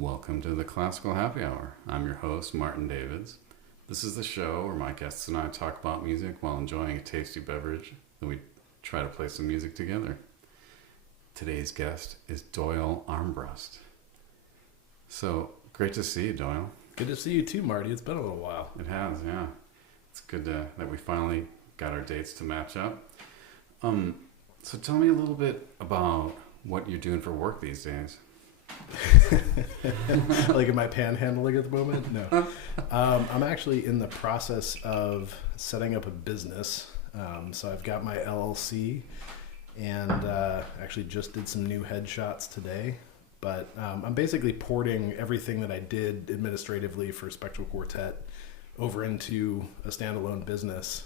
Welcome to the Classical Happy Hour. I'm your host, Martin Davids. This is the show where my guests and I talk about music while enjoying a tasty beverage, then we try to play some music together. Today's guest is Doyle Armbrust. So, great to see you, Doyle. Good to see you too, Marty. It's been a little while. It has, yeah. It's good that we finally got our dates to match up. So tell me a little bit about what you're doing for work these days. Like, am I panhandling at the moment? No. I'm actually in the process of setting up a business. So I've got my LLC and actually just did some new headshots today. But I'm basically porting everything that I did administratively for Spektral Quartet over into a standalone business.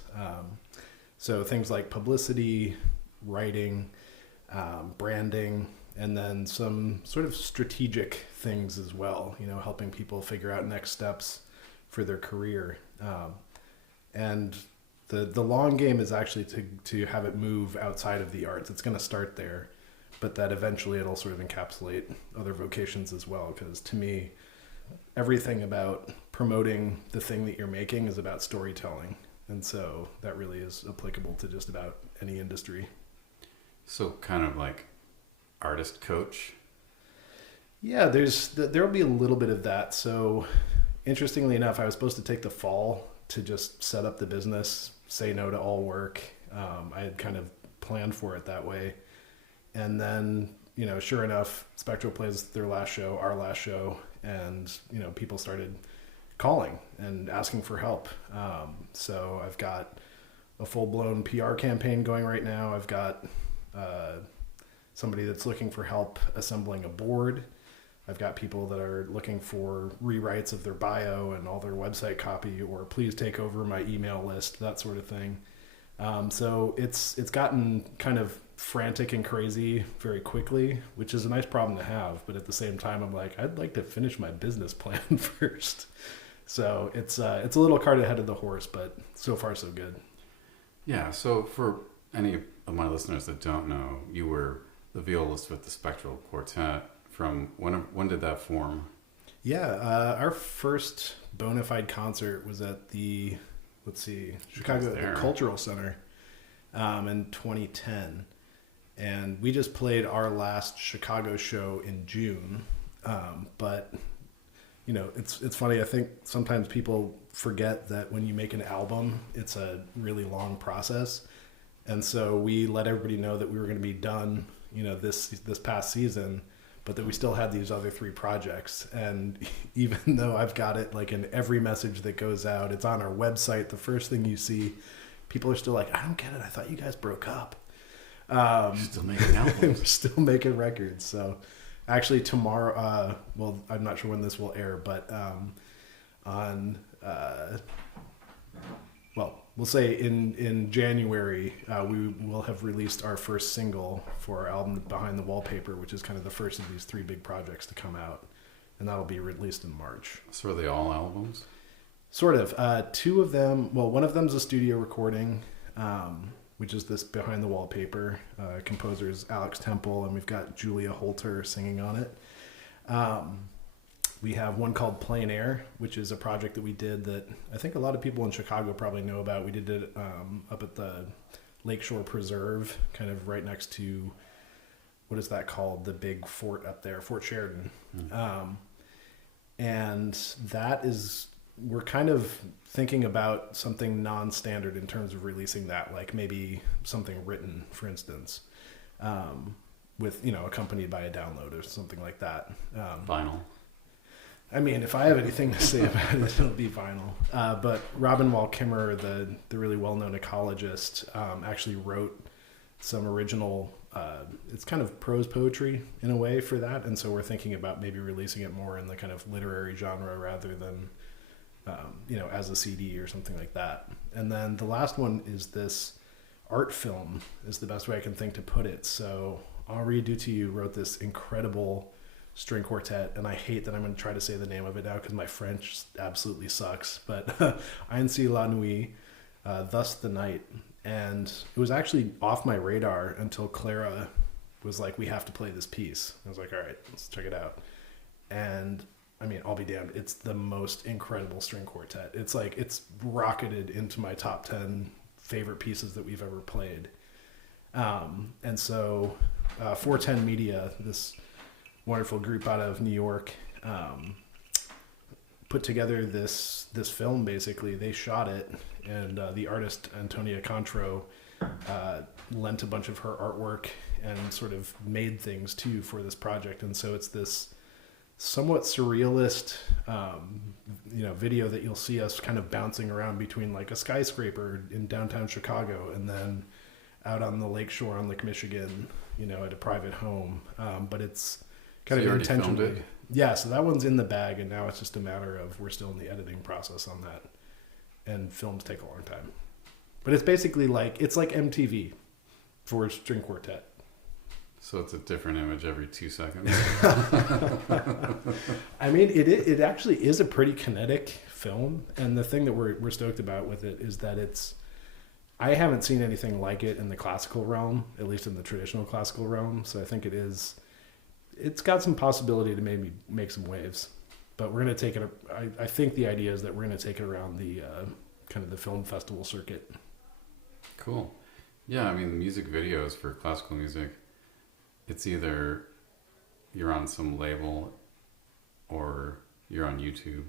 So things like publicity, writing, branding, and then some sort of strategic things as well, helping people figure out next steps for their career. And the long game is actually to have it move outside of the arts. It's going to start there, but that eventually it'll sort of encapsulate other vocations as well. Because to me, everything about promoting the thing that you're making is about storytelling. And so that really is applicable to just about any industry. So kind of like artist coach? Yeah, there'll be a little bit of that. So interestingly enough, I was supposed to take the fall to just set up the business, say no to all work. I had kind of planned for it that way. And then, sure enough, Spektral plays their last show, our last show, and, people started calling and asking for help. So I've got a full-blown PR campaign going right now. I've got somebody that's looking for help assembling a board. I've got people that are looking for rewrites of their bio and all their website copy, or please take over my email list, that sort of thing. So it's gotten kind of frantic and crazy very quickly, which is a nice problem to have. But at the same time, I'm like, I'd like to finish my business plan first. So it's a little cart ahead of the horse, but so far so good. Yeah. So for any of my listeners that don't know, you were the violist with the Spektral Quartet. From when did that form? Yeah, our first bona fide concert was at the Chicago Cultural Center in 2010, and we just played our last Chicago show in June. But it's funny. I think sometimes people forget that when you make an album, it's a really long process, and so we let everybody know that we were going to be done, this past season, but that we still had these other 3 projects. And even though I've got it like in every message that goes out, it's on our website, the first thing you see, people are still like, I don't get it. I thought you guys broke up. Still making albums. We're still making records. So actually tomorrow, well, I'm not sure when this will air, but we'll say in January, we will have released our first single for our album Behind the Wallpaper, which is kind of the first of these 3 big projects to come out. And that'll be released in March. So are they all albums? Sort of. 2 of them, one of them's a studio recording, which is this Behind the Wallpaper. Composer is Alex Temple, and we've got Julia Holter singing on it. We have one called Plein Air, which is a project that we did that I think a lot of people in Chicago probably know about. We did it up at the Lakeshore Preserve, kind of right next to, what is that called? The big fort up there, Fort Sheridan. Mm-hmm. And that is, we're kind of thinking about something non-standard in terms of releasing that, like maybe something written, for instance, with, accompanied by a download or something like that. Vinyl. I mean, if I have anything to say about it, it'll be vinyl. But Robin Wall Kimmerer, the really well-known ecologist, actually wrote some original, it's kind of prose poetry in a way for that. And so we're thinking about maybe releasing it more in the kind of literary genre rather than, as a CD or something like that. And then the last one is this art film, is the best way I can think to put it. So Henri Dutilleux wrote this incredible string quartet, and I hate that I'm going to try to say the name of it now because my French absolutely sucks, but Ainsi la nuit, Thus the Night. And it was actually off my radar until Clara was like, we have to play this piece. I was like, all right, let's check it out. And I mean, I'll be damned, it's the most incredible string quartet. It's like, it's rocketed into my top 10 favorite pieces that we've ever played. And so 410 Media, this wonderful group out of New York, put together this film. Basically, they shot it, and the artist Antonia Contro lent a bunch of her artwork and sort of made things too for this project. And so it's this somewhat surrealist video that you'll see us kind of bouncing around between like a skyscraper in downtown Chicago and then out on the lakeshore on Lake Michigan, at a private home. But it's kind of intentionally. Yeah, so that one's in the bag, and now it's just a matter of we're still in the editing process on that. And films take a long time. But it's basically it's like MTV for string quartet. So it's a different image every 2 seconds. I mean, it actually is a pretty kinetic film, and the thing that we're stoked about with it is that I haven't seen anything like it in the classical realm, at least in the traditional classical realm. So I think it's got some possibility to maybe make some waves, but we're going to take it. I think the idea is that we're going to take it around the kind of the film festival circuit. Cool. Yeah. I mean, music videos for classical music, it's either you're on some label or you're on YouTube.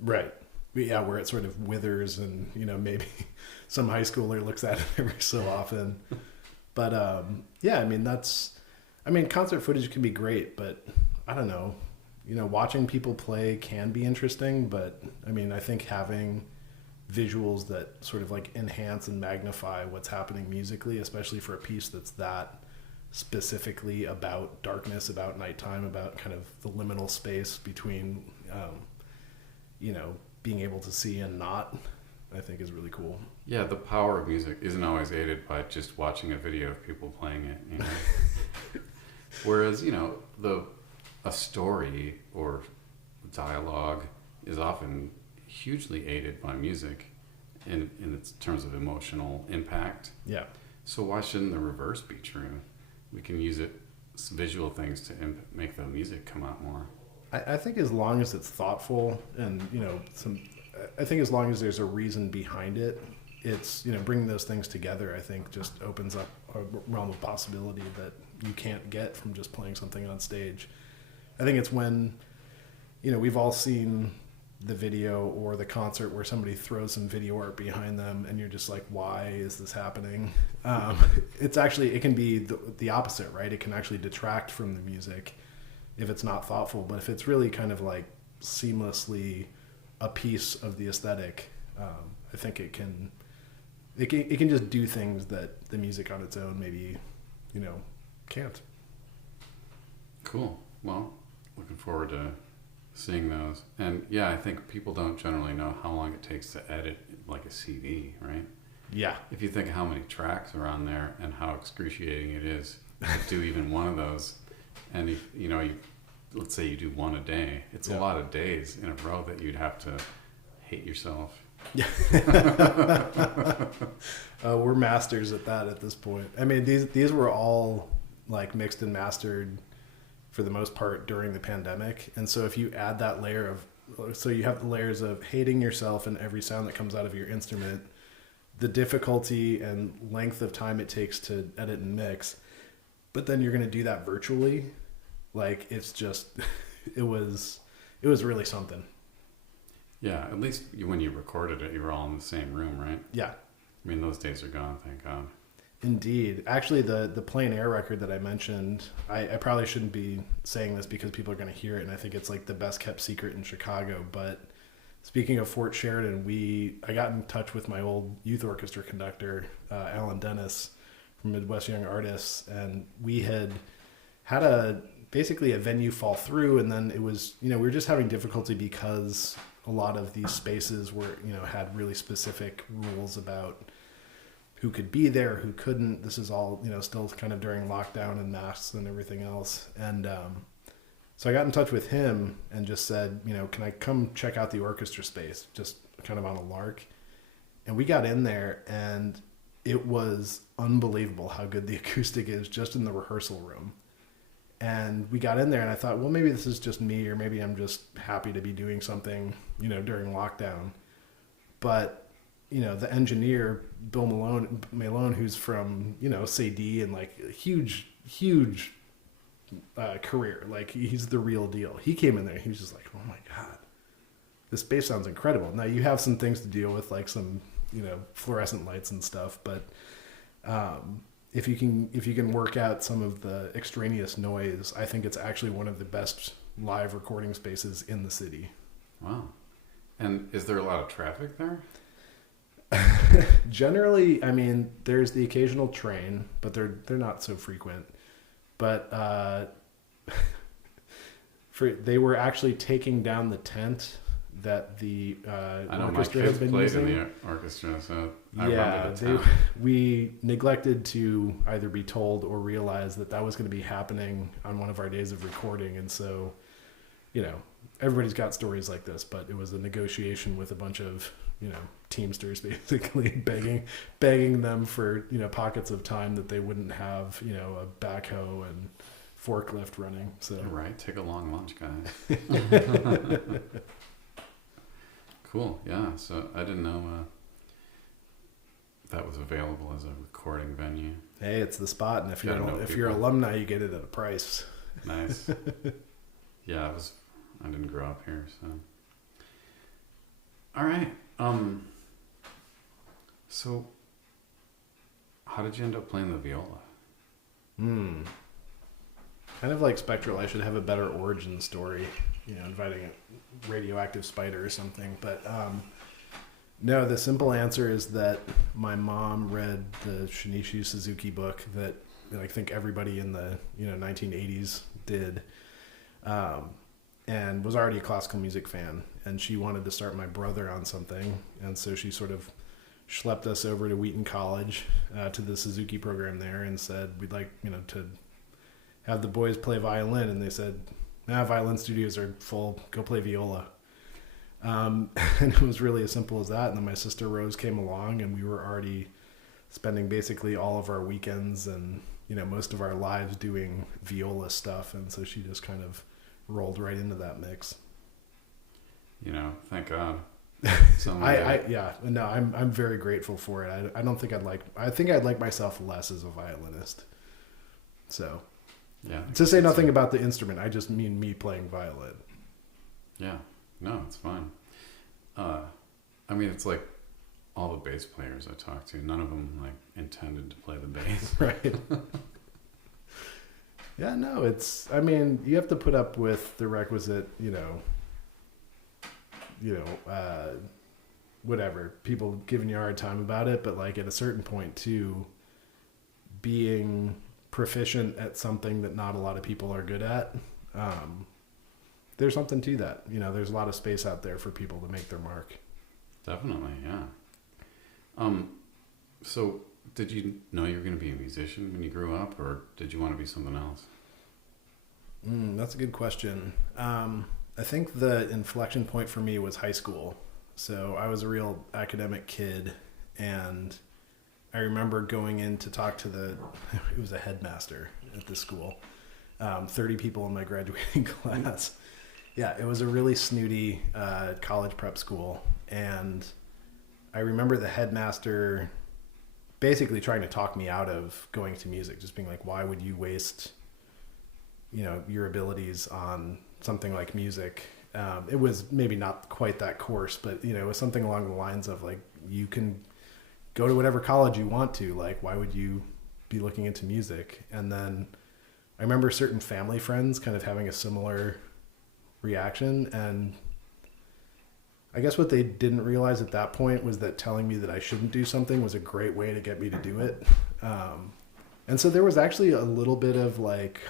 Right. Yeah. Where it sort of withers and, maybe some high schooler looks at it every so often, but yeah, I mean, concert footage can be great, but I don't know. Watching people play can be interesting, but I mean, I think having visuals that sort of like enhance and magnify what's happening musically, especially for a piece that's that specifically about darkness, about nighttime, about kind of the liminal space between, being able to see and not, I think is really cool. Yeah, the power of music isn't always aided by just watching a video of people playing it. Whereas, a story or dialogue is often hugely aided by music in its terms of emotional impact. Yeah. So why shouldn't the reverse be true? We can use visual things to make the music come out more. I think as long as it's thoughtful and, I think as long as there's a reason behind it, it's, bringing those things together, I think just opens up a realm of possibility that you can't get from just playing something on stage. I think it's when, we've all seen the video or the concert where somebody throws some video art behind them and you're just like, why is this happening? It can be the opposite, right? It can actually detract from the music if it's not thoughtful, but if it's really kind of like seamlessly a piece of the aesthetic, I think it can just do things that the music on its own maybe, can't. Cool. Well, looking forward to seeing those. And yeah, I think people don't generally know how long it takes to edit like a CD, right? Yeah. If you think how many tracks are on there and how excruciating it is to do even one of those, and if let's say you do one a day, it's a lot of days in a row that you'd have to hate yourself. Yeah. We're masters at that at this point. I mean, these were all like mixed and mastered for the most part during the pandemic. And so if you add that layer so you have the layers of hating yourself and every sound that comes out of your instrument, the difficulty and length of time it takes to edit and mix, but then you're going to do that virtually. Like, it's just, it was really something. Yeah, at least when you recorded it, you were all in the same room, right? Yeah. I mean, those days are gone, thank God. Indeed. Actually, the plein air record that I mentioned, I probably shouldn't be saying this because people are going to hear it, and I think it's like the best kept secret in Chicago. But speaking of Fort Sheridan, I got in touch with my old youth orchestra conductor, Alan Dennis from Midwest Young Artists, and we had basically a venue fall through, and then it was, we were just having difficulty because a lot of these spaces were, had really specific rules about who could be there, who couldn't. This is all, still kind of during lockdown and masks and everything else. And so I got in touch with him and just said, can I come check out the orchestra space, just kind of on a lark? And we got in there, and it was unbelievable how good the acoustic is just in the rehearsal room. And we got in there and I thought, well, maybe this is just me, or maybe I'm just happy to be doing something, during lockdown. But, the engineer, Bill Malone, who's from, Sadie, and like a huge career, like he's the real deal. He came in there and he was just like, oh my God, this bass sounds incredible. Now you have some things to deal with, like some, fluorescent lights and stuff, but if you can work out some of the extraneous noise, I think it's actually one of the best live recording spaces in the city. Wow. And is there a lot of traffic there? Generally, I mean, there's the occasional train, but they're not so frequent. But they were actually taking down the tent that the orchestra has been using. I know my kids played in the orchestra, so I remember the tent. We neglected to either be told or realize that was going to be happening on one of our days of recording, and so, everybody's got stories like this, but it was a negotiation with a bunch of, Teamsters basically begging them for, pockets of time that they wouldn't have, a backhoe and forklift running. So right, take a long lunch, guys. Cool. Yeah. So I didn't know that was available as a recording venue. Hey, it's the spot, and if you're alumni, you get it at a price. Nice. Yeah, I didn't grow up here, so. All right. So how did you end up playing the viola? Kind of like Spektral, I should have a better origin story, inviting a radioactive spider or something. But no, the simple answer is that my mom read the Shinichi Suzuki book that I think everybody in the 1980s did, and was already a classical music fan. And she wanted to start my brother on something, and so she sort of schlepped us over to Wheaton College to the Suzuki program there, and said we'd like to have the boys play violin, and they said, violin studios are full, go play viola. And it was really as simple as that. And then my sister Rose came along, and we were already spending basically all of our weekends and most of our lives doing viola stuff, and so she just kind of rolled right into that mix. Thank God. I'm very grateful for it. I think I'd like myself less as a violinist. So yeah, to say nothing about the instrument, I just mean me playing violin. Yeah, no, it's fine. I mean, it's like all the bass players I talked to, none of them intended to play the bass. Right. Yeah, no, you have to put up with the requisite, whatever, people giving you a hard time about it, but at a certain point too, being proficient at something that not a lot of people are good at, there's something to that. There's a lot of space out there for people to make their mark. Definitely, yeah. So did you know you were going to be a musician when you grew up, or did you want to be something else? That's a good question. I think the inflection point for me was high school. So I was a real academic kid, and I remember going in to talk to it was a headmaster at the school, 30 people in my graduating class. Yeah, it was a really snooty college prep school, and I remember the headmaster basically trying to talk me out of going to music, just being like, why would you waste your abilities on something like music? It was maybe not quite that course, but it was something along the lines of you can go to whatever college you want to, why would you be looking into music? And then I remember certain family friends kind of having a similar reaction, and I guess what they didn't realize at that point was that telling me that I shouldn't do something was a great way to get me to do it. And so there was actually a little bit of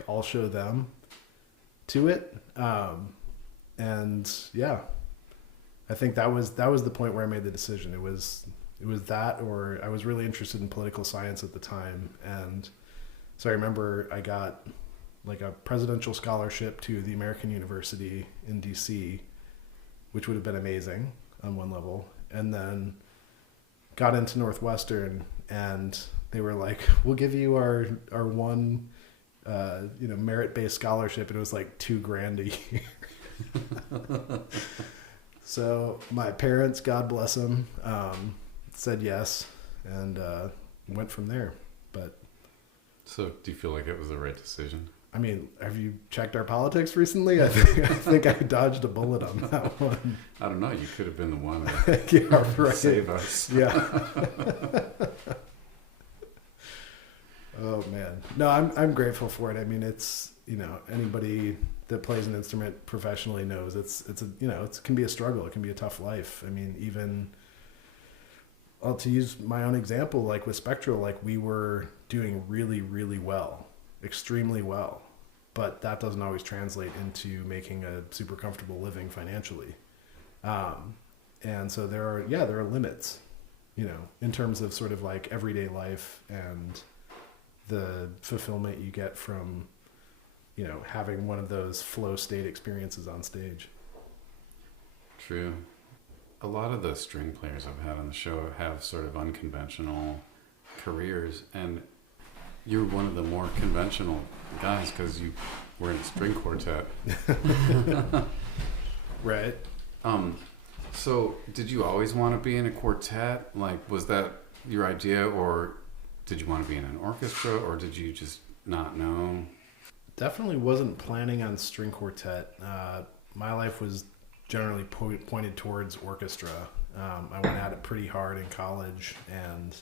I'll show them to it. And yeah, I think that was the point where I made the decision. It was that, or I was really interested in political science at the time. And so I remember I got a presidential scholarship to the American University in DC, which would have been amazing on one level. And then got into Northwestern, and they were like, we'll give you our one merit-based scholarship, and it was like $2,000 a year. So my parents, God bless them, said yes, and went from there. But so, do you feel like it was the right decision? I mean, have you checked our politics recently? I think I dodged a bullet on that one. I don't know. You could have been the one that Yeah, right. save us. Yeah. Oh man, no, I'm grateful for it. I mean, it's, anybody that plays an instrument professionally knows it can be a struggle. It can be a tough life. I mean, even, well, to use my own example, like with Spektral, like we were doing really, really well, extremely well, but that doesn't always translate into making a super comfortable living financially. And so there are limits, in terms of sort of like everyday life and the fulfillment you get from, having one of those flow state experiences on stage. True. A lot of the string players I've had on the show have sort of unconventional careers, and you're one of the more conventional guys because you were in a string quartet. Right. So did you always want to be in a quartet? Like, was that your idea, or did you want to be in an orchestra, or did you just not know? Definitely wasn't planning on string quartet. My life was generally pointed towards orchestra. I went at it pretty hard in college, and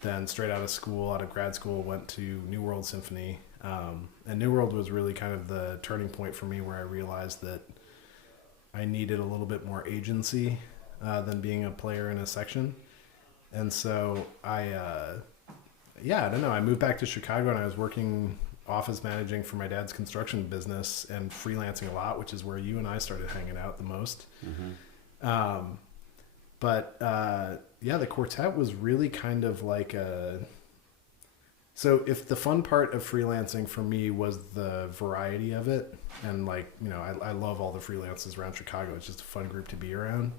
then straight out of grad school, went to New World Symphony. And New World was really kind of the turning point for me, where I realized that I needed a little bit more agency than being a player in a section. And so I don't know. I moved back to Chicago, and I was working office managing for my dad's construction business and freelancing a lot, which is where you and I started hanging out the most. Mm-hmm. The quartet was really kind of like so if the fun part of freelancing for me was the variety of it, and like, I love all the freelancers around Chicago. It's just a fun group to be around.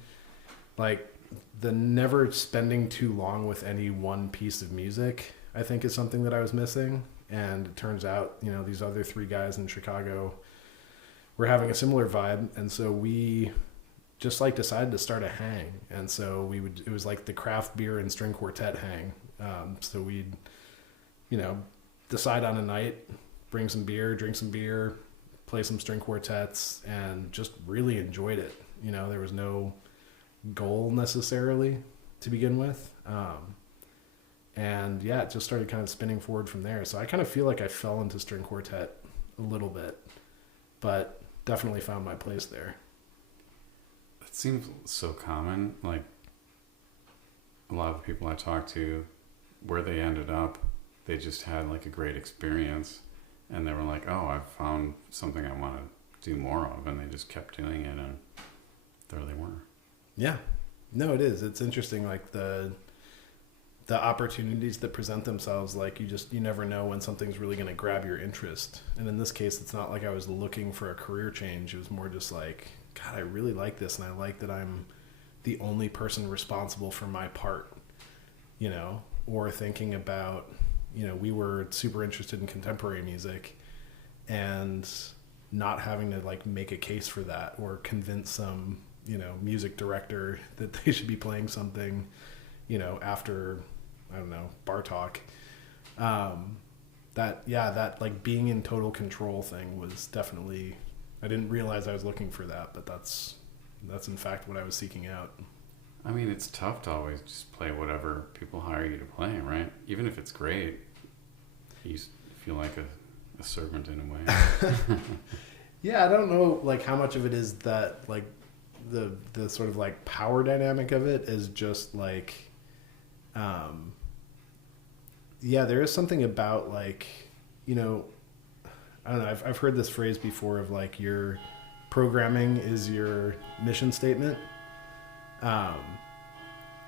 Like, the never spending too long with any one piece of music, I think, is something that I was missing. And it turns out, these other three guys in Chicago were having a similar vibe. And so we just like decided to start a hang. And so it was like the craft beer and string quartet hang. So we'd, decide on a night, bring some beer, drink some beer, play some string quartets, and just really enjoyed it. There was no goal necessarily to begin with. And yeah, it just started kind of spinning forward from there. So I kind of feel like I fell into string quartet a little bit, but definitely found my place there. It seems so common. Like, a lot of people I talk to, where they ended up, they just had like a great experience, and they were like, oh, I've found something I want to do more of, and they just kept doing it, and there they were. Yeah. No, it is. It's interesting, like the opportunities that present themselves. Like, you never know when something's really going to grab your interest. And in this case, it's not like I was looking for a career change. It was more just like, God, I really like this, and I like that I'm the only person responsible for my part, or thinking about, we were super interested in contemporary music, and not having to like make a case for that or convince some, music director that they should be playing something, after, I don't know, Bartok. That like being in total control thing was definitely, I didn't realize I was looking for that, but that's in fact what I was seeking out. I mean, it's tough to always just play whatever people hire you to play, right? Even if it's great, you feel like a servant in a way. Yeah, I don't know like how much of it is that like the sort of like power dynamic of it is just like, there is something about like, I don't know, I've heard this phrase before of like your programming is your mission statement.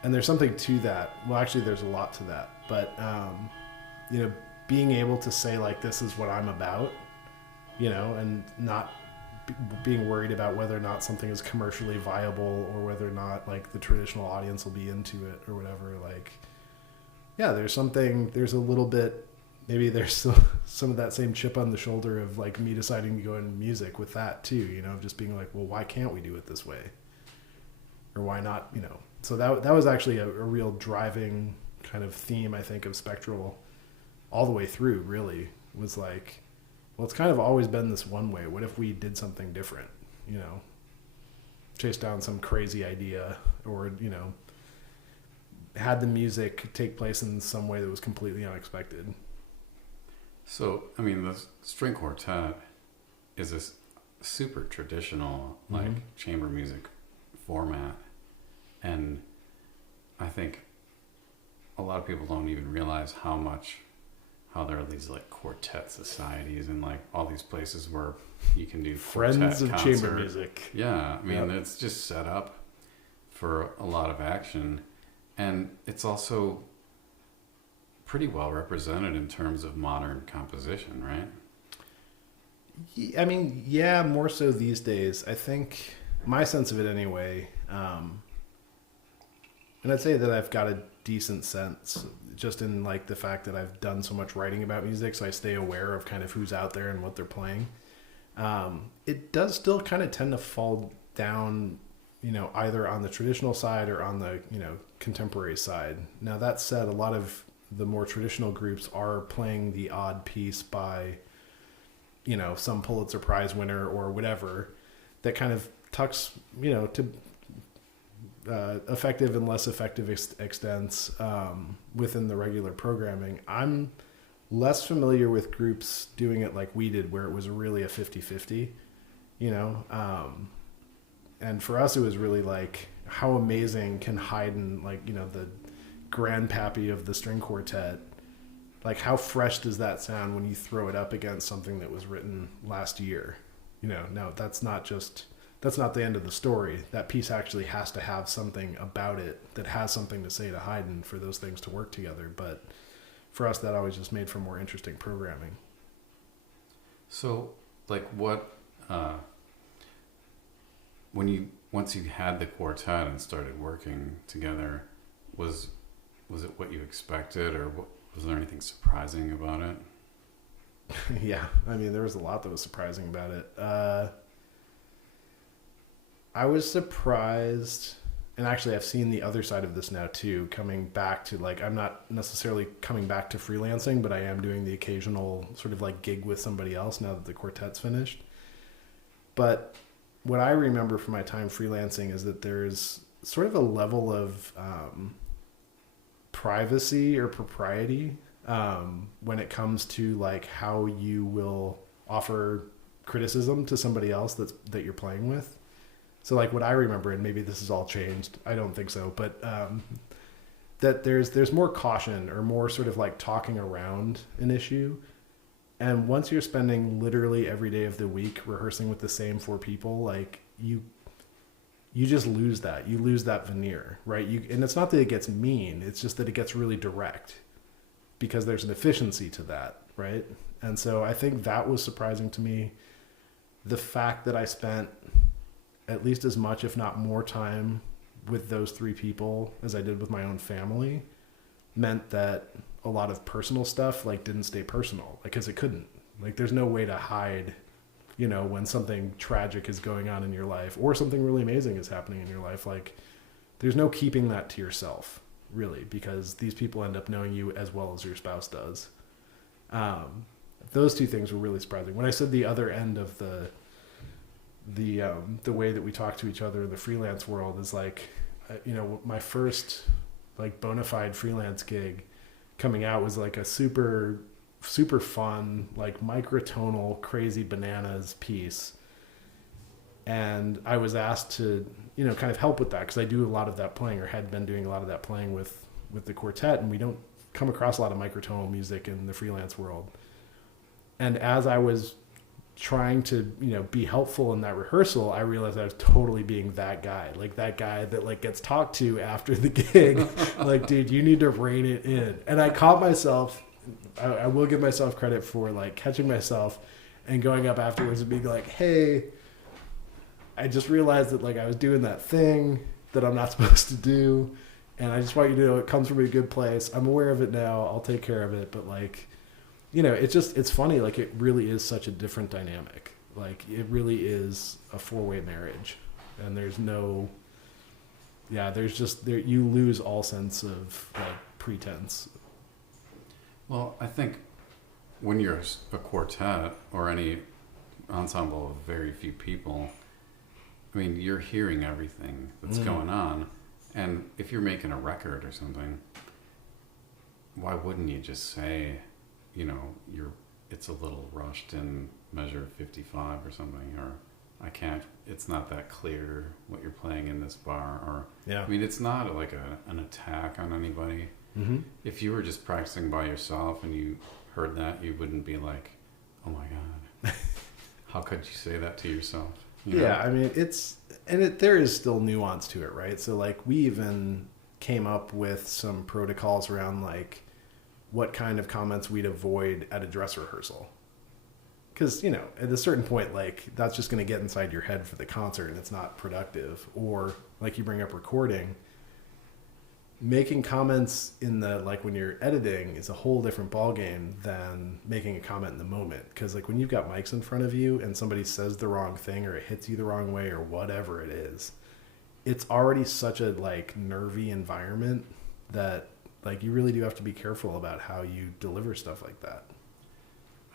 And there's something to that. Well, actually there's a lot to that, but, being able to say like, this is what I'm about, and not being worried about whether or not something is commercially viable, or whether or not like the traditional audience will be into it or whatever. Like, yeah, there's a little bit maybe there's still some of that same chip on the shoulder of like me deciding to go into music with that too, you know, just being like, well, why can't we do it this way? Or why not, you know? So that was actually a real driving kind of theme, I think, of Spektral all the way through, really, was like, well, it's kind of always been this one way. What if we did something different, you know? Chase down some crazy idea, or, you know, had the music take place in some way that was completely unexpected. So, I mean, the string quartet is a super traditional, like, chamber music format. And I think a lot of people don't even realize how there are these, like, quartet societies and, like, all these places where you can do Friends of concert. Chamber Music. Yeah, I mean, it's just set up for a lot of action. And it's also pretty well represented in terms of modern composition, right? I mean, yeah, more so these days. I think my sense of it anyway, and I'd say that I've got a decent sense just in like the fact that I've done so much writing about music, so I stay aware of kind of who's out there and what they're playing. It does still kind of tend to fall down, you know, either on the traditional side or on the, you know, contemporary side. Now, that said, a lot of the more traditional groups are playing the odd piece by, you know, some Pulitzer Prize winner or whatever that kind of tucks, you know, to effective and less effective extents within the regular programming. I'm less familiar with groups doing it like we did, where it was really a 50-50, you know. And for us, it was really like, how amazing can Haydn, like, you know, the grandpappy of the string quartet, like how fresh does that sound when you throw it up against something that was written last year? You know, no, that's not the end of the story. That piece actually has to have something about it that has something to say to Haydn for those things to work together. But for us, that always just made for more interesting programming. So, like, what, once you had the quartet and started working together, was it what you expected, or was there anything surprising about it? Yeah, I mean, there was a lot that was surprising about it. I was surprised, and actually I've seen the other side of this now too, coming back to, like, I'm not necessarily coming back to freelancing, but I am doing the occasional sort of like gig with somebody else now that the quartet's finished. But what I remember from my time freelancing is that there's sort of a level of privacy or propriety when it comes to like how you will offer criticism to somebody else that you're playing with. So like what I remember, and maybe this has all changed, I don't think so, but that there's more caution or more sort of like talking around an issue. And once you're spending literally every day of the week rehearsing with the same four people, like you just lose that. You lose that veneer, right? And it's not that it gets mean, it's just that it gets really direct because there's an efficiency to that, right? And so I think that was surprising to me. The fact that I spent at least as much, if not more time with those three people as I did with my own family meant that a lot of personal stuff like didn't stay personal, like, because it couldn't. Like, there's no way to hide, you know, when something tragic is going on in your life or something really amazing is happening in your life. Like, there's no keeping that to yourself, really, because these people end up knowing you as well as your spouse does. Those two things were really surprising. When I said the other end of the way that we talk to each other in the freelance world is like, you know, my first like bona fide freelance gig coming out was like a super, super fun, like microtonal, crazy bananas piece. And I was asked to, you know, kind of help with that because I do a lot of that playing, or had been doing a lot of that playing with the quartet, and we don't come across a lot of microtonal music in the freelance world. And as I was trying to, you know, be helpful in that rehearsal, I realized I was totally being that guy that like gets talked to after the gig. Like, dude, you need to rein it in. And I caught myself, I will give myself credit for like catching myself and going up afterwards and being like, hey, I just realized that like I was doing that thing that I'm not supposed to do. And I just want you to know it comes from a good place. I'm aware of it now. I'll take care of it. But like, it's funny. Like, it really is such a different dynamic. Like, it really is a four-way marriage, and there's no, you lose all sense of like pretense. Well, I think when you're a quartet or any ensemble of very few people, I mean, you're hearing everything that's going on. And if you're making a record or something, why wouldn't you just say, it's a little rushed in measure 55 or something, or it's not that clear what you're playing in this bar, or, I mean, it's not like an attack on anybody. Mm-hmm. If you were just practicing by yourself and you heard that, you wouldn't be like, oh my God, how could you say that to yourself? Yeah, I mean, there is still nuance to it, right? So, like, we even came up with some protocols around, like, what kind of comments we'd avoid at a dress rehearsal. Because, at a certain point, like, that's just going to get inside your head for the concert and it's not productive. Or, like, you bring up recording, making comments when you're editing is a whole different ballgame than making a comment in the moment. Because, like, when you've got mics in front of you and somebody says the wrong thing or it hits you the wrong way or whatever it is, it's already such a, like, nervy environment that, like, you really do have to be careful about how you deliver stuff like that.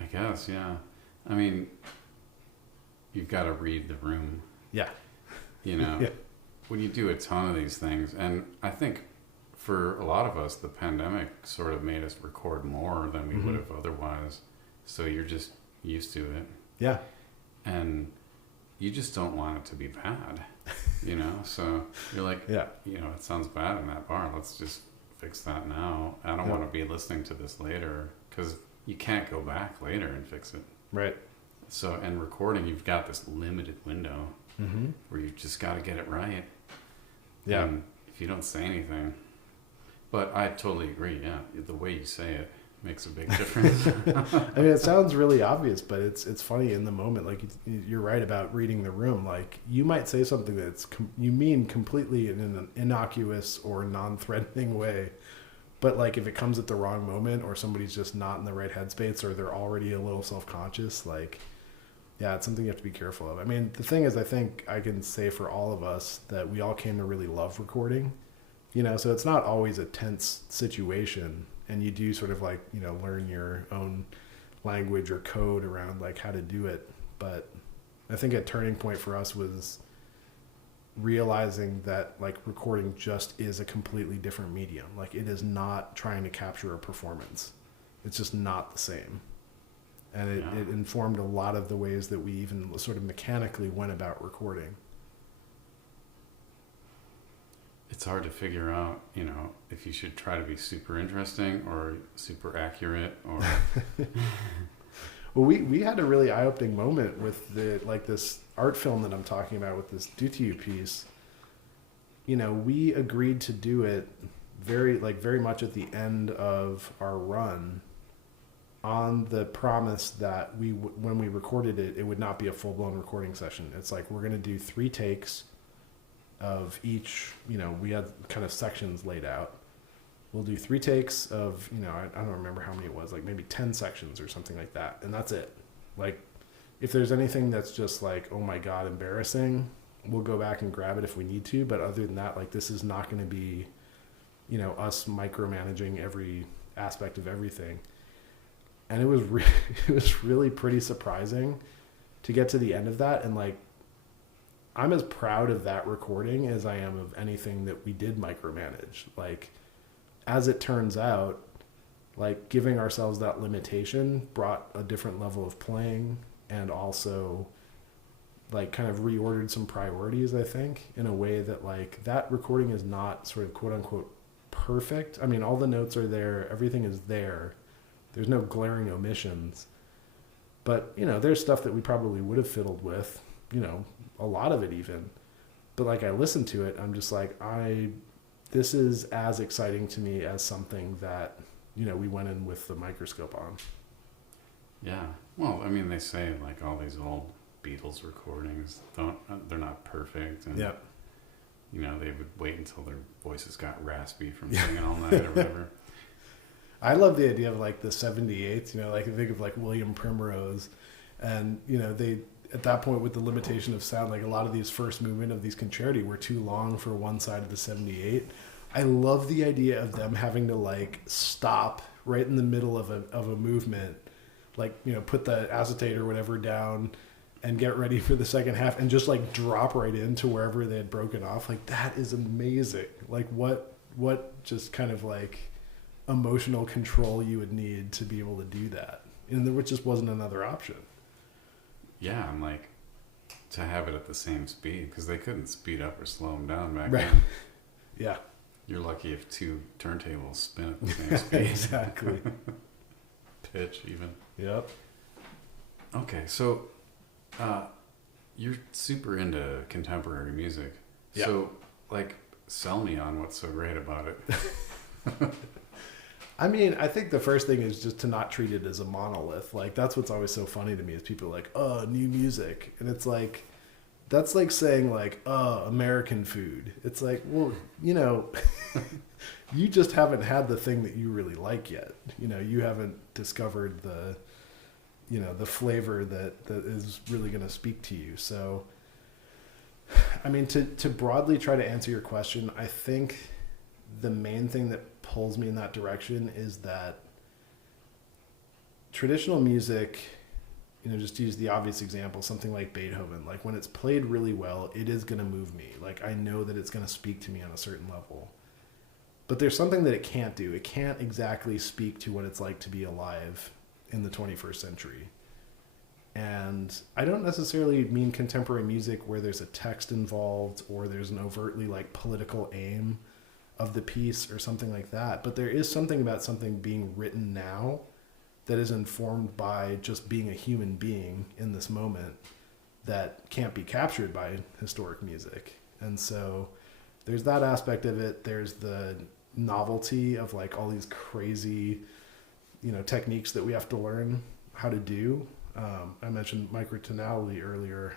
I guess, yeah. I mean, you've got to read the room. Yeah. Yeah. When you do a ton of these things, and I think for a lot of us, the pandemic sort of made us record more than we would have otherwise. So you're just used to it. Yeah. And you just don't want it to be bad, So you're like, it sounds bad in that bar. Let's just fix that now. I don't want to be listening to this later, because you can't go back later and fix it. Right. So, and recording, you've got this limited window where you've just got to get it right. Yeah. And if you don't say anything, but I totally agree. Yeah. The way you say it makes a big difference. I mean, it sounds really obvious, but it's funny in the moment. Like, you're right about reading the room. Like, you might say something that's you mean completely in an innocuous or non-threatening way. But, like, if it comes at the wrong moment or somebody's just not in the right headspace or they're already a little self-conscious, like, it's something you have to be careful of. I mean, the thing is, I think I can say for all of us that we all came to really love recording, so it's not always a tense situation. And you do sort of, like, learn your own language or code around, like, how to do it. But I think a turning point for us was realizing that, like, recording just is a completely different medium. Like, it is not trying to capture a performance. It's just not the same. And it informed a lot of the ways that we even sort of mechanically went about recording. It's hard to figure out, if you should try to be super interesting or super accurate or... Well, we had a really eye-opening moment with this art film that I'm talking about with this Duthie piece. We agreed to do it very much at the end of our run on the promise that when we recorded it, it would not be a full-blown recording session. It's like, we're going to do 3 takes of each, we had kind of sections laid out. We'll do 3 takes of, I don't remember how many it was, like maybe 10 sections or something like that. And that's it. Like, if there's anything that's just like, oh my God, embarrassing, we'll go back and grab it if we need to. But other than that, like, this is not going to be, us micromanaging every aspect of everything. And it was really pretty surprising to get to the end of that. And, like, I'm as proud of that recording as I am of anything that we did micromanage. Like, as it turns out, like, giving ourselves that limitation brought a different level of playing, and also, like, kind of reordered some priorities, I think, in a way that, like, that recording is not sort of quote unquote perfect. I mean, all the notes are there, everything is there. There's no glaring omissions. But, there's stuff that we probably would have fiddled with, a lot of it even. But, like, I listened to it, I'm just like, this is as exciting to me as something that, we went in with the microscope on. Yeah. Well, I mean, they say, like, all these old Beatles recordings, they're not perfect. And, yeah. They would wait until their voices got raspy from singing all night or whatever. I love the idea of like the 78th, like I think of like William Primrose, and they, at that point with the limitation of sound, like a lot of these first movement of these concerti were too long for one side of the 78. I love the idea of them having to like stop right in the middle of a movement, like, put the acetate or whatever down and get ready for the second half and just like drop right into wherever they had broken off. Like, that is amazing. Like what just kind of like emotional control you would need to be able to do that. And there just wasn't another option. Yeah, and like to have it at the same speed, because they couldn't speed up or slow them down back Right. then. Yeah. You're lucky if two turntables spin at the same speed. Exactly. Pitch even. Yep. Okay, so you're super into contemporary music. Yeah. So, like, sell me on what's so great about it. I mean, I think the first thing is just to not treat it as a monolith. Like, that's what's always so funny to me is people are like, oh, new music. And it's like, that's like saying like, oh, American food. It's like, well, you just haven't had the thing that you really like yet. You haven't discovered the flavor that is really going to speak to you. So, I mean, to broadly try to answer your question, I think the main thing that pulls me in that direction is that traditional music, just to use the obvious example, something like Beethoven, like when it's played really well, it is going to move me. Like, I know that it's going to speak to me on a certain level. But there's something that it can't do. It can't exactly speak to what it's like to be alive in the 21st century. And I don't necessarily mean contemporary music where there's a text involved or there's an overtly like political aim of the piece or something like that. But there is something about something being written now that is informed by just being a human being in this moment that can't be captured by historic music. And so there's that aspect of it. There's the novelty of like all these crazy, techniques that we have to learn how to do. I mentioned microtonality earlier.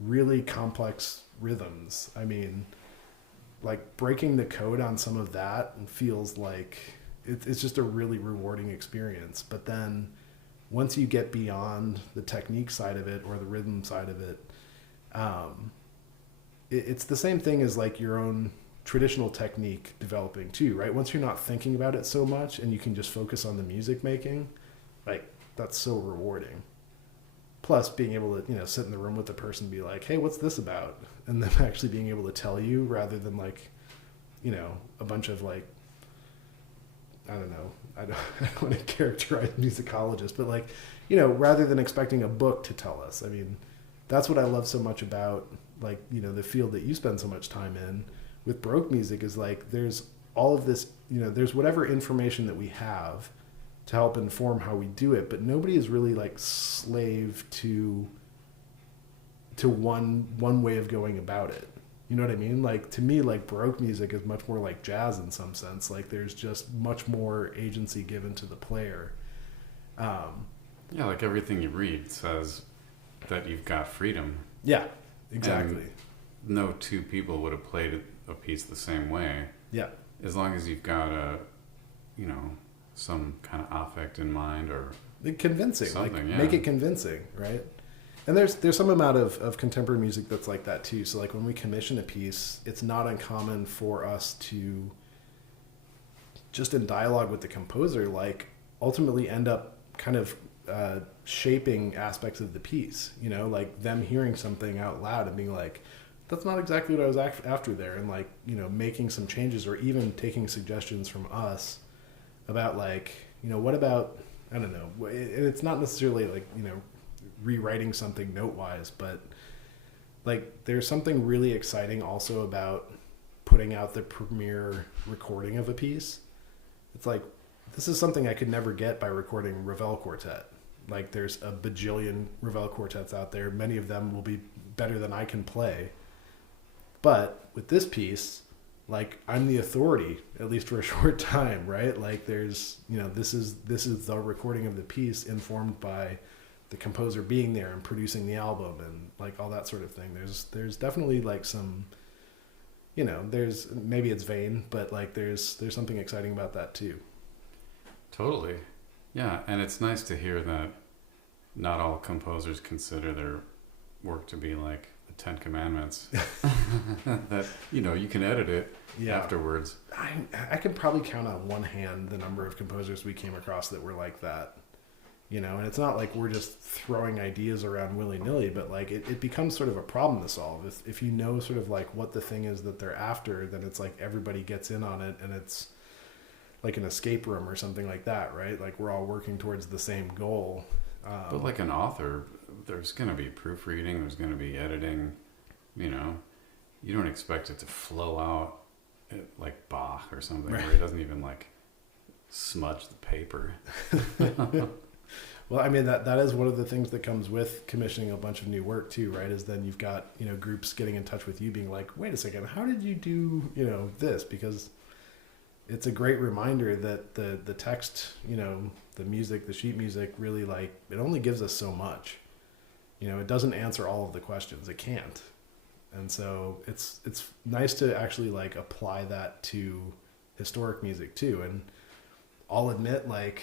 Really complex rhythms. I mean, like breaking the code on some of that feels like it's just a really rewarding experience. But then once you get beyond the technique side of it or the rhythm side of it, it's the same thing as like your own traditional technique developing too, right? Once you're not thinking about it so much and you can just focus on the music making, like that's so rewarding. Plus being able to, sit in the room with the person and be like, hey, what's this about? And then actually being able to tell you rather than like, a bunch of like, I don't know. I don't want to characterize musicologists, but like, rather than expecting a book to tell us. I mean, that's what I love so much about like, the field that you spend so much time in with Baroque music is like, there's all of this, there's whatever information that we have to help inform how we do it, but nobody is really like slave to one way of going about it. You know what I mean? Like to me, like Baroque music is much more like jazz in some sense. Like there's just much more agency given to the player. Yeah, like everything you read says that you've got freedom. Yeah, exactly. And no two people would have played a piece the same way. Yeah. As long as you've got some kind of affect in mind or convincing, like yeah. Make it convincing, right? And there's some amount of contemporary music that's like that too. So like when we commission a piece, it's not uncommon for us to just in dialogue with the composer, like ultimately end up kind of shaping aspects of the piece, like them hearing something out loud and being like, that's not exactly what I was after there. And like, making some changes or even taking suggestions from us about like, what about, I don't know. And it's not necessarily like, rewriting something note-wise, but like there's something really exciting also about putting out the premiere recording of a piece. It's like, this is something I could never get by recording Ravel Quartet. Like there's a bajillion Ravel quartets out there. Many of them will be better than I can play. But with this piece, like I'm the authority, at least for a short time, right? Like there's, this is the recording of the piece informed by the composer being there and producing the album and like all that sort of thing. There's definitely like some, there's, maybe it's vain, but like there's something exciting about that too. Totally. Yeah, and it's nice to hear that not all composers consider their work to be like the Ten Commandments. That, you can edit it afterwards. I could probably count on one hand the number of composers we came across that were like that. And it's not like we're just throwing ideas around willy-nilly, but like it becomes sort of a problem to solve. If you know sort of like what the thing is that they're after, then it's like everybody gets in on it, and it's like an escape room or something like that, right? Like we're all working towards the same goal. But like an author, there's going to be proofreading, there's going to be editing, you don't expect it to flow out like Bach or something, right, where he doesn't even like smudge the paper. Well, I mean, that is one of the things that comes with commissioning a bunch of new work too, right? Is then you've got, groups getting in touch with you being like, wait a second, how did you do, this? Because it's a great reminder that the text, the music, the sheet music really it only gives us so much. It doesn't answer all of the questions. It can't. And so it's nice to actually like apply that to historic music too. And I'll admit, like,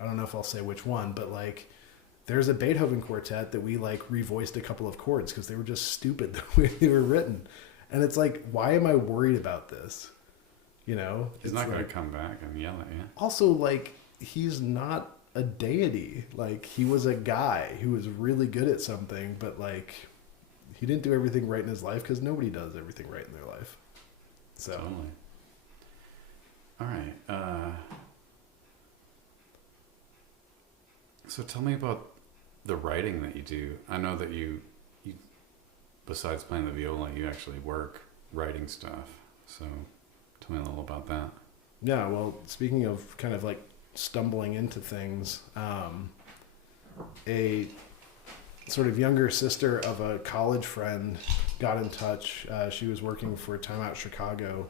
I don't know if I'll say which one, but like there's a Beethoven quartet that we like revoiced a couple of chords because they were just stupid the way they were written. And it's like, why am I worried about this? He's not going to come back and yell at you. Also, like, he's not a deity. Like, he was a guy who was really good at something, but like he didn't do everything right in his life because nobody does everything right in their life. So totally. All right. So tell me about the writing that you do. I know that you besides playing the viola, you actually work writing stuff. So tell me a little about that. Yeah, well, speaking of kind of like stumbling into things, a sort of younger sister of a college friend got in touch. She was working for Time Out Chicago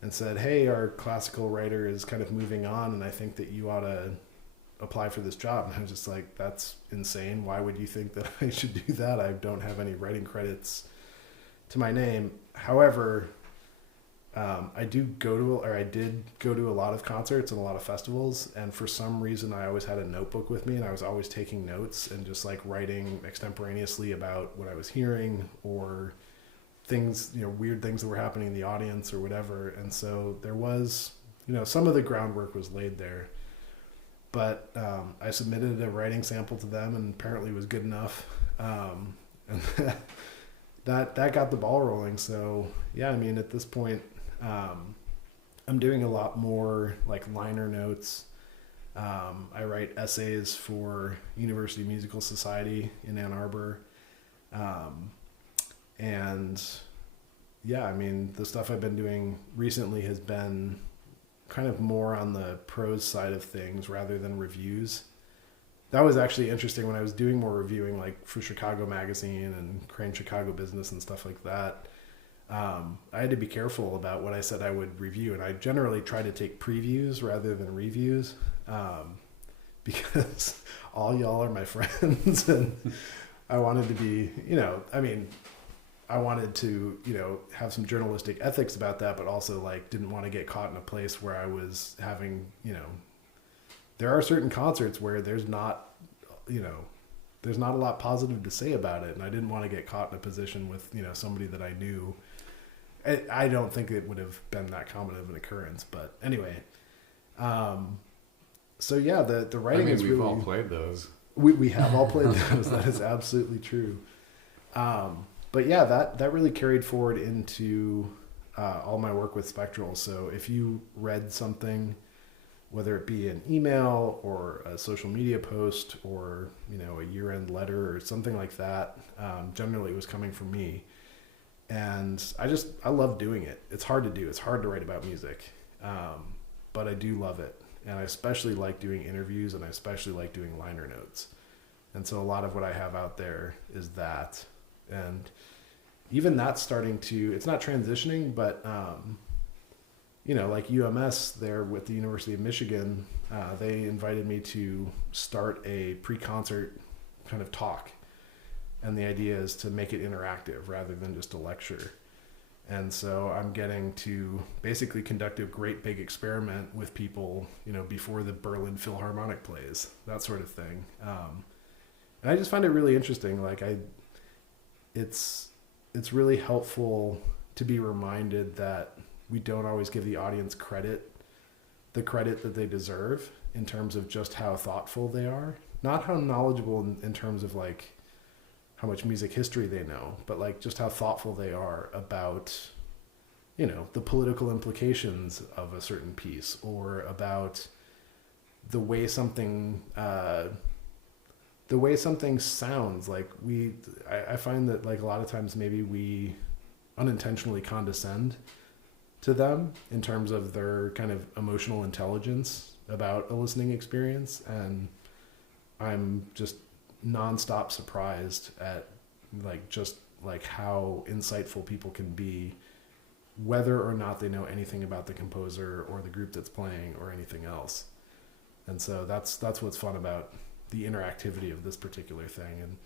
and said, hey, our classical writer is kind of moving on, and I think that you ought to apply for this job. And I was just like, that's insane. Why would you think that I should do that? I don't have any writing credits to my name. However, I did go to a lot of concerts and a lot of festivals, and for some reason I always had a notebook with me, and I was always taking notes and just like writing extemporaneously about what I was hearing or things, weird things that were happening in the audience or whatever. And so there was, some of the groundwork was laid there. But I submitted a writing sample to them, and apparently it was good enough. And that got the ball rolling. So yeah, I mean, at this point, I'm doing a lot more like liner notes. I write essays for University Musical Society in Ann Arbor. And yeah, I mean, the stuff I've been doing recently has been kind of more on the prose side of things rather than reviews. That was actually interesting when I was doing more reviewing, like for Chicago Magazine and Crane Chicago Business and stuff like that. I had to be careful about what I said I would review, and I generally try to take previews rather than reviews, because all y'all are my friends, and I wanted to be, I wanted to, have some journalistic ethics about that, but also like didn't want to get caught in a place where I was having, there are certain concerts where there's not a lot positive to say about it. And I didn't want to get caught in a position with, somebody that I knew. I don't think it would have been that common of an occurrence, but anyway. So yeah, the writing is we've all played those. We have all played those. That is absolutely true. But yeah, that really carried forward into all my work with Spektral. So if you read something, whether it be an email or a social media post or, a year-end letter or something like that, generally it was coming from me. And I love doing it. It's hard to do. It's hard to write about music. But I do love it. And I especially like doing interviews, and I especially like doing liner notes. And so a lot of what I have out there is that. And even that's starting to, it's not transitioning, but, like UMS there with the University of Michigan, they invited me to start a pre-concert kind of talk. And the idea is to make it interactive rather than just a lecture. And so I'm getting to basically conduct a great big experiment with people, before the Berlin Philharmonic plays, that sort of thing. And I just find it really interesting. Like it's really helpful to be reminded that we don't always give the audience the credit that they deserve in terms of just how thoughtful they are, not how knowledgeable in terms of like how much music history they know, but like just how thoughtful they are about, the political implications of a certain piece, or about the way something sounds. Like I find that like a lot of times maybe we unintentionally condescend to them in terms of their kind of emotional intelligence about a listening experience. And I'm just nonstop surprised at like how insightful people can be, whether or not they know anything about the composer or the group that's playing or anything else. And so that's what's fun about the interactivity of this particular thing. And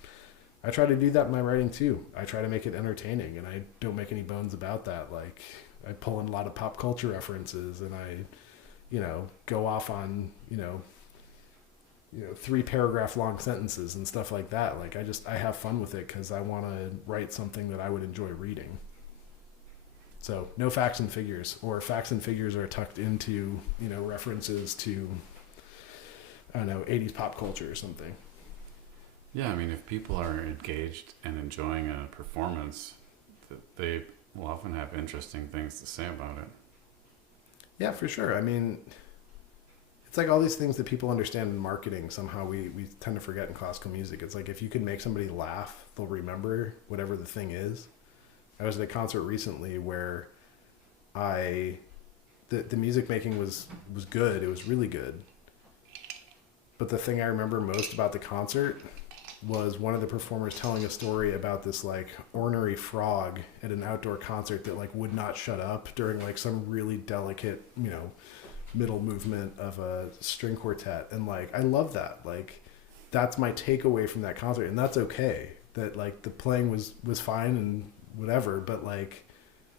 I try to do that in my writing too. I try to make it entertaining, and I don't make any bones about that. Like I pull in a lot of pop culture references, and I, go off on, 3-paragraph long sentences and stuff like that. Like I have fun with it because I want to write something that I would enjoy reading. So no facts and figures, or facts and figures are tucked into, references to, I don't know, 80s pop culture or something. Yeah, I mean, if people are engaged and enjoying a performance, they will often have interesting things to say about it. Yeah, for sure. I mean, it's like all these things that people understand in marketing, somehow we tend to forget in classical music. It's like if you can make somebody laugh, they'll remember whatever the thing is. I was at a concert recently where the music making was good. It was really good. But the thing I remember most about the concert was one of the performers telling a story about this like ornery frog at an outdoor concert that like would not shut up during like some really delicate, middle movement of a string quartet. And like, I love that. Like, that's my takeaway from that concert. And that's okay. That like the playing was fine and whatever, but like,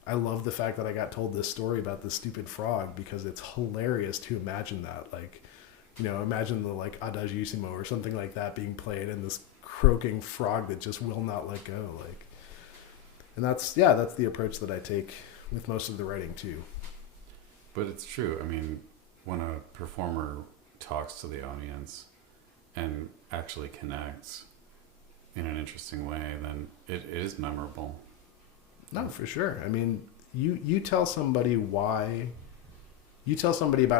I love the fact that I got told this story about this stupid frog because it's hilarious to imagine that. Like, imagine the like Adagissimo or something like that being played and this croaking frog that just will not let go. Like, and that's the approach that I take with most of the writing too. But it's true. I mean, when a performer talks to the audience and actually connects in an interesting way, then it is memorable. No, for sure. I mean, you tell somebody about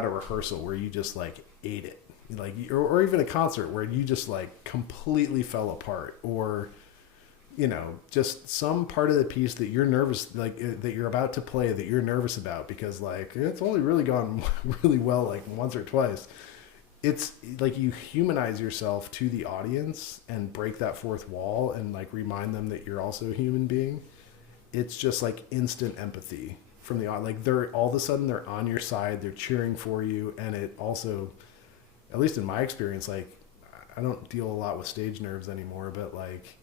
a rehearsal where you just like ate it, like, or even a concert where you just like completely fell apart, or just some part of the piece that you're nervous, like that you're about to play, that you're nervous about because like it's only really gone really well like once or twice. It's like you humanize yourself to the audience and break that fourth wall and like remind them that you're also a human being. It's just like instant empathy from the audience. Like they're all of a sudden they're on your side, they're cheering for you. And it also, at least in my experience, like I don't deal a lot with stage nerves anymore, but like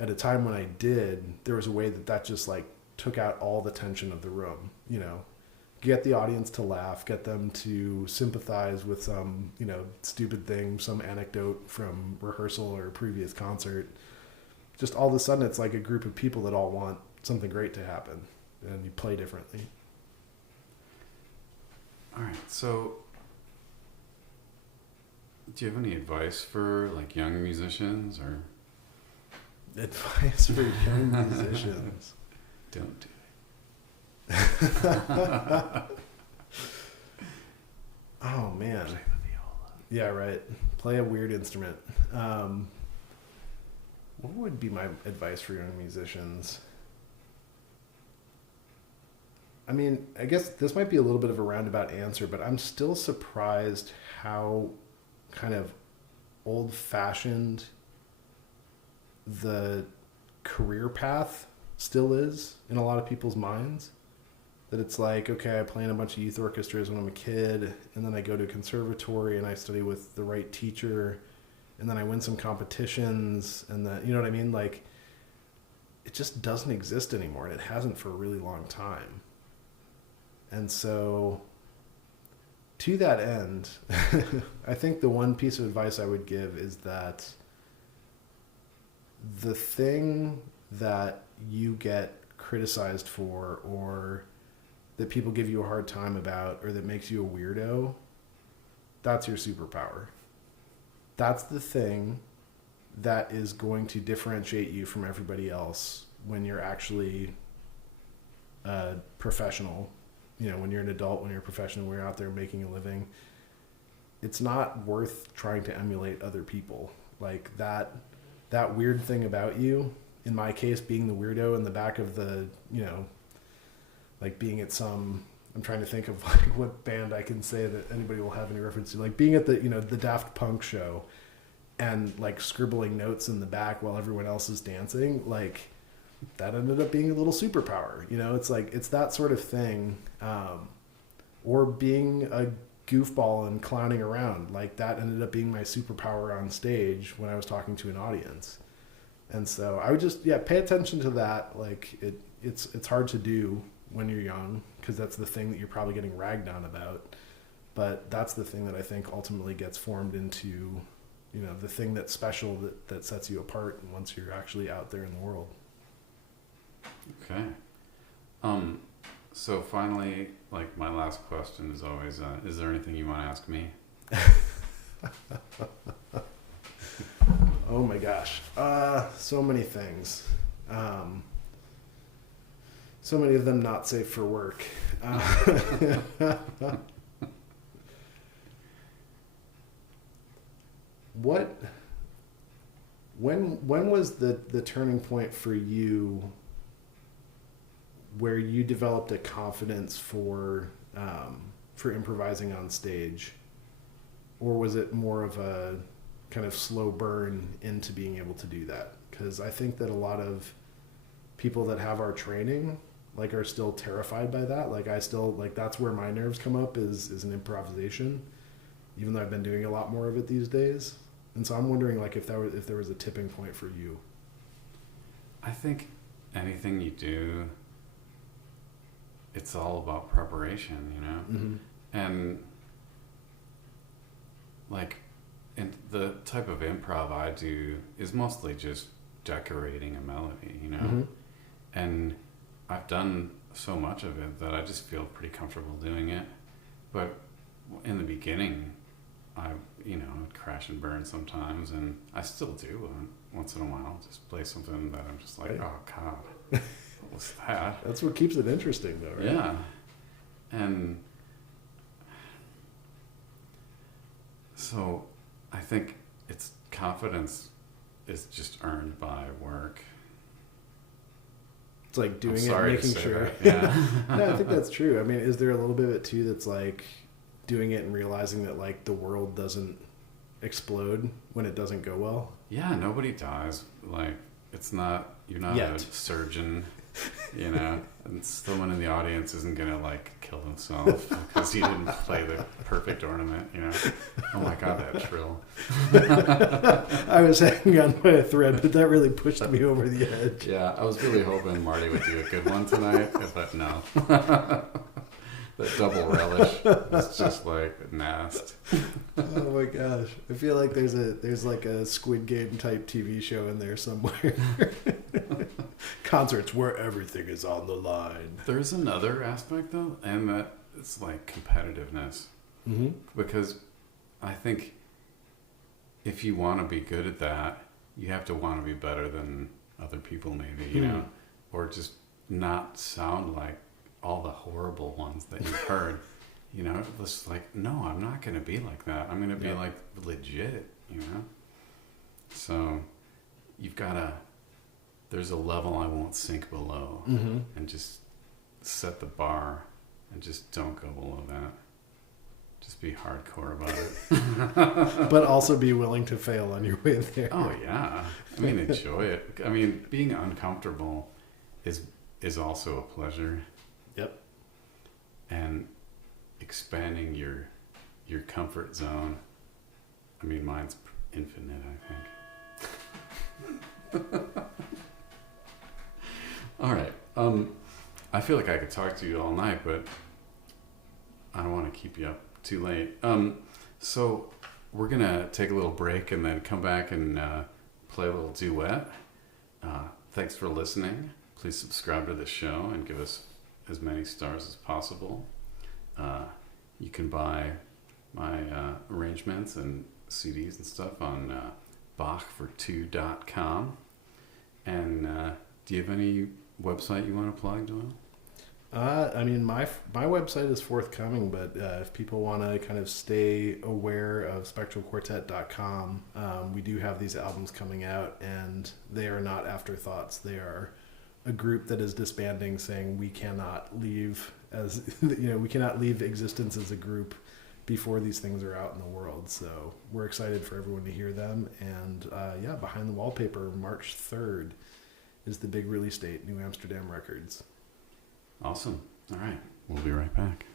at a time when I did, there was a way that just like took out all the tension of the room, get the audience to laugh, get them to sympathize with some, stupid thing, some anecdote from rehearsal or previous concert. Just all of a sudden it's like a group of people that all want something great to happen, and you play differently. All right. So do you have any advice for like young musicians or advice for young musicians? Don't do Oh man. Play the viola. Yeah, right. Play a weird instrument. What would be my advice for young musicians? I mean, I guess this might be a little bit of a roundabout answer, but I'm still surprised how kind of old-fashioned the career path still is in a lot of people's minds. That it's like, okay, I play in a bunch of youth orchestras when I'm a kid, and then I go to a conservatory and I study with the right teacher, and then I win some competitions, and then, you know what I mean? Like, it just doesn't exist anymore, and it hasn't for a really long time. And so to that end, I think the one piece of advice I would give is that the thing that you get criticized for, or that people give you a hard time about, or that makes you a weirdo, that's your superpower. That's the thing that is going to differentiate you from everybody else when you're actually a professional. You know, when you're an adult, when you're a professional, when you're out there making a living, it's not worth trying to emulate other people. Like that weird thing about you, in my case, being the weirdo in the back of the, you know, like being at some, I'm trying to think of like what band I can say that anybody will have any reference to, like being at the, you know, the Daft Punk show and like scribbling notes in the back while everyone else is dancing, like that ended up being a little superpower. You know, it's like, it's that sort of thing. Or being a goofball and clowning around, like that ended up being my superpower on stage when I was talking to an audience. And so I would just, pay attention to that. Like it's hard to do when you're young, because that's the thing that you're probably getting ragged on about. But that's the thing that I think ultimately gets formed into, you know, the thing that's special, that sets you apart once you're actually out there in the world. Okay. So finally, like my last question is always, is there anything you want to ask me? Oh my gosh. So many things. So many of them not safe for work. When was the turning point for you where you developed a confidence for improvising on stage? Or was it more of a kind of slow burn into being able to do that? Because I think that a lot of people that have our training like are still terrified by that. Like I still, like that's where my nerves come up is an improvisation, even though I've been doing a lot more of it these days. And so I'm wondering like if there was a tipping point for you. I think anything you do, it's all about preparation, you know? Mm-hmm. And like, and the type of improv I do is mostly just decorating a melody, you know? Mm-hmm. And I've done so much of it that I just feel pretty comfortable doing it. But in the beginning, I, you know, I'd crash and burn sometimes, and I still do once in a while. Just play something that I'm just like, right. Oh God, what was that? That's what keeps it interesting, though, right? Yeah, and so I think it's confidence is just earned by work. It's like doing it, making sure. That. Yeah. No, I think that's true. I mean, is there a little bit of it too that's like doing it and realizing that like the world doesn't explode when it doesn't go well? Yeah, nobody dies. Like, it's not, you're not Yet. a surgeon, you know, and someone in the audience isn't gonna like kill himself because he didn't play the perfect ornament, you know. Oh my God, that trill. I was hanging on by a thread, but that really pushed me over the edge. Yeah, I was really hoping Marty would do a good one tonight, but no. That double relish is just like nasty. Oh my gosh. I feel like there's like a Squid Game type TV show in there somewhere. Concerts where everything is on the line. There's another aspect though, and that it's like competitiveness. Mm-hmm. Because I think if you want to be good at that, you have to want to be better than other people maybe, you know, or just not sound like all the horrible ones that you've heard. You know, it's like, no, I'm not going to be like that. I'm going to be like legit, you know? So you've got to, there's a level I won't sink below, and just set the bar and just don't go below that. Just be hardcore about it. But also be willing to fail on your way there. Oh yeah. I mean, enjoy it. I mean, being uncomfortable is also a pleasure. Yep. And expanding your comfort zone. I mean, mine's infinite, I think. All right. I feel like I could talk to you all night, but I don't want to keep you up too late. So we're going to take a little break and then come back and play a little duet. Thanks for listening. Please subscribe to the show and give us as many stars as possible. You can buy my arrangements and CDs and stuff on bachfor2.com. And do you have any website you want to plug, Doyle? I mean, my website is forthcoming, but if people want to kind of stay aware of SpektralQuartet.com, we do have these albums coming out, and they are not afterthoughts. They are a group that is disbanding, saying we cannot leave as we cannot leave existence as a group before these things are out in the world. So we're excited for everyone to hear them. And Behind the Wallpaper, March 3rd is the big release date, New Amsterdam Records. Awesome. All right. We'll be right back.